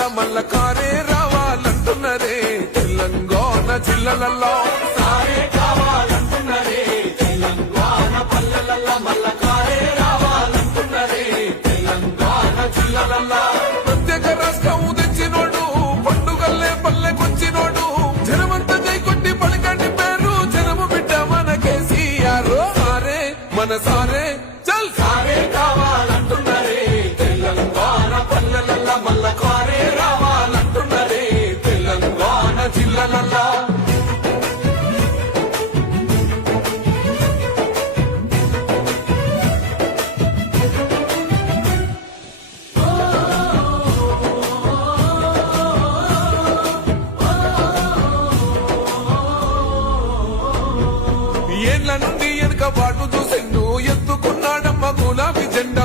జిల్లలల్లా మల్ల కారే రావాలంటున్నరే తెలంగాణ జిల్లలల్లో సారే కావాలంటున్నరే తెలంగాణ పల్లెలల్లా మల్ల కారే రావాలంటున్నరే తెలంగాణ జిల్లలల్లా ప్రత్యేక రాష్ట్రం తెచ్చినోడు పండుగల్లే పల్లెకొచ్చినోడు జనమంతా జైకొట్టి పలికండి పేరు జనము బిడ్డ మన కేసీఆర్ సారే మన సారే చల్ సారే కావాలంటున్నరే తెలంగాణ పల్లెలల్లా మల్ల కారే రావాలంటున్నరే తెలంగాణ జిల్లలల్లా ఏళ్ల నుండి వెనుక బాటు చూసిండు ఎత్తుకున్నాడమ్మ గులాబీ జెండా